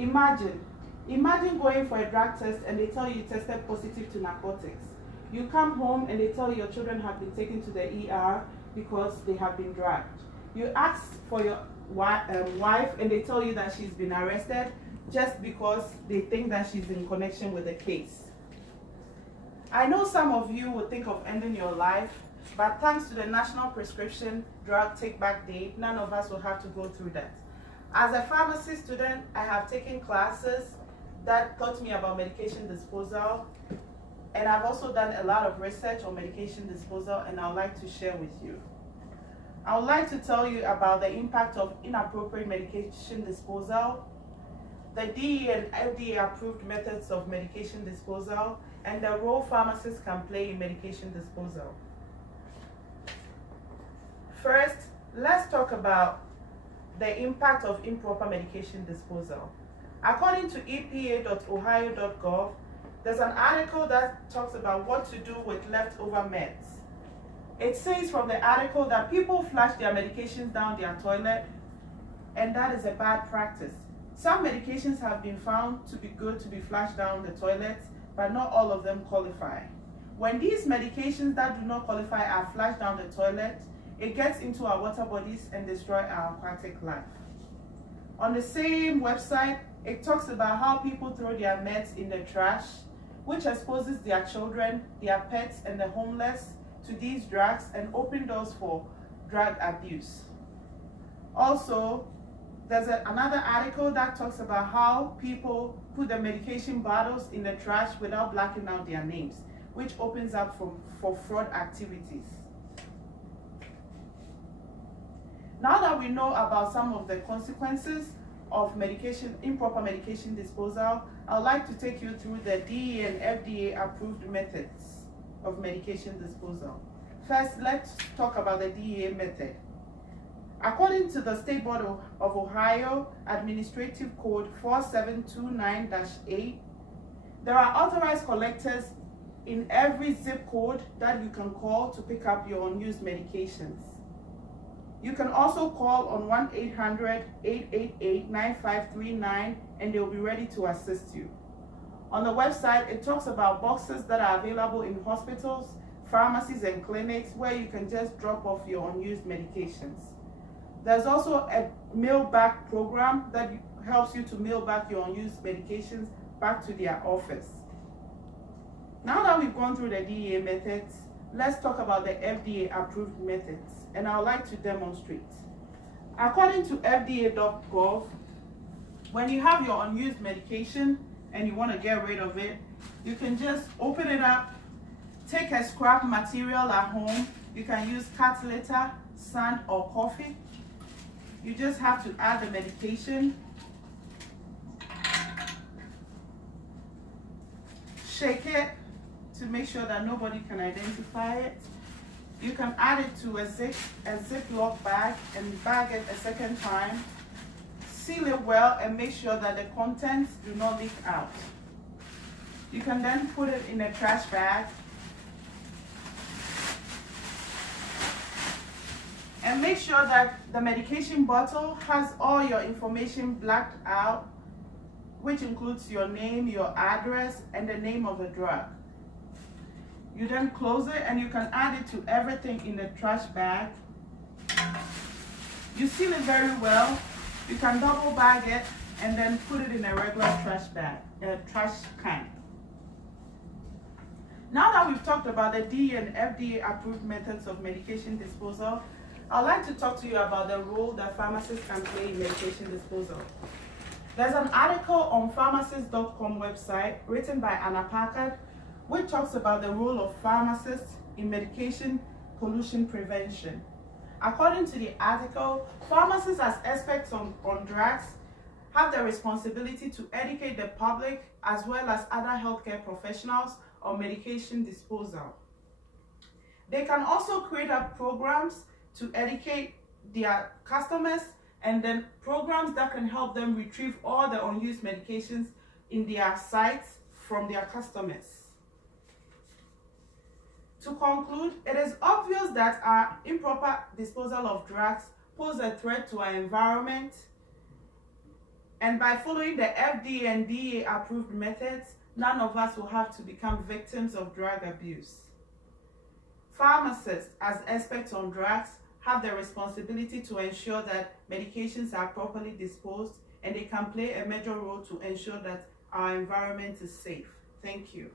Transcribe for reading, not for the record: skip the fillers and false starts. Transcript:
Imagine going for a drug test and they tell you tested positive to narcotics. You come home and they tell you your children have been taken to the ER because they have been drugged. You ask for your wife and they tell you that she's been arrested just because they think that she's in connection with the case. I know some of you would think of ending your life, but thanks to the National Prescription Drug Take-Back Date, none of us will have to go through that. As a pharmacy student, I have taken classes that taught me about medication disposal, and I've also done a lot of research on medication disposal, and I would like to share with you. I would like to tell you about the impact of inappropriate medication disposal, the DEA and FDA approved methods of medication disposal, and the role pharmacists can play in medication disposal. First, let's talk about the impact of improper medication disposal. According to epa.ohio.gov, there's an article that talks about what to do with leftover meds. It says from the article that people flush their medications down their toilet, and that is a bad practice. Some medications have been found to be good to be flushed down the toilet, but not all of them qualify. When these medications that do not qualify are flushed down the toilet, it gets into our water bodies and destroys our aquatic life. On the same website, it talks about how people throw their meds in the trash, which exposes their children, their pets, and the homeless to these drugs and open doors for drug abuse. Also, there's another article that talks about how people put the medication bottles in the trash without blacking out their names, which opens up for fraud activities. Now that we know about some of the consequences of improper medication disposal, I would like to take you through the DEA and FDA approved methods of medication disposal. First, let's talk about the DEA method. According to the State Board of Ohio Administrative Code 4729-8, there are authorized collectors in every zip code that you can call to pick up your unused medications. You can also call on 1-800-888-9539 and they'll be ready to assist you. On the website, it talks about boxes that are available in hospitals, pharmacies, and clinics where you can just drop off your unused medications. There's also a mail back program that helps you to mail back your unused medications back to their office. Now that we've gone through the DEA methods, let's talk about the FDA approved methods, and I would like to demonstrate. According to FDA.gov, when you have your unused medication and you want to get rid of it, you can just open it up, take a scrap material at home. You can use cat litter, sand, or coffee. You just have to add the medication, shake it to make sure that nobody can identify it. You can add it to a Ziploc bag and bag it a second time. Seal it well and make sure that the contents do not leak out. You can then put it in a trash bag and make sure that the medication bottle has all your information blacked out, which includes your name, your address, and the name of the drug. You then close it and you can add it to everything in the trash bag. You seal it very well. You can double bag it and then put it in a regular trash can. Now that we've talked about the DEA and FDA approved methods of medication disposal, I'd like to talk to you about the role that pharmacists can play in medication disposal. There's an article on pharmacist.com website written by Anna Packard, which talks about the role of pharmacists in medication pollution prevention. According to the article, pharmacists as experts on drugs have the responsibility to educate the public as well as other healthcare professionals on medication disposal. They can also create up programs to educate their customers and then programs that can help them retrieve all the unused medications in their sites from their customers. To conclude, it is obvious that our improper disposal of drugs pose a threat to our environment, And by following the FDA and DEA approved methods, none of us will have to become victims of drug abuse. Pharmacists, as experts on drugs, have the responsibility to ensure that medications are properly disposed, and they can play a major role to ensure that our environment is safe. Thank you.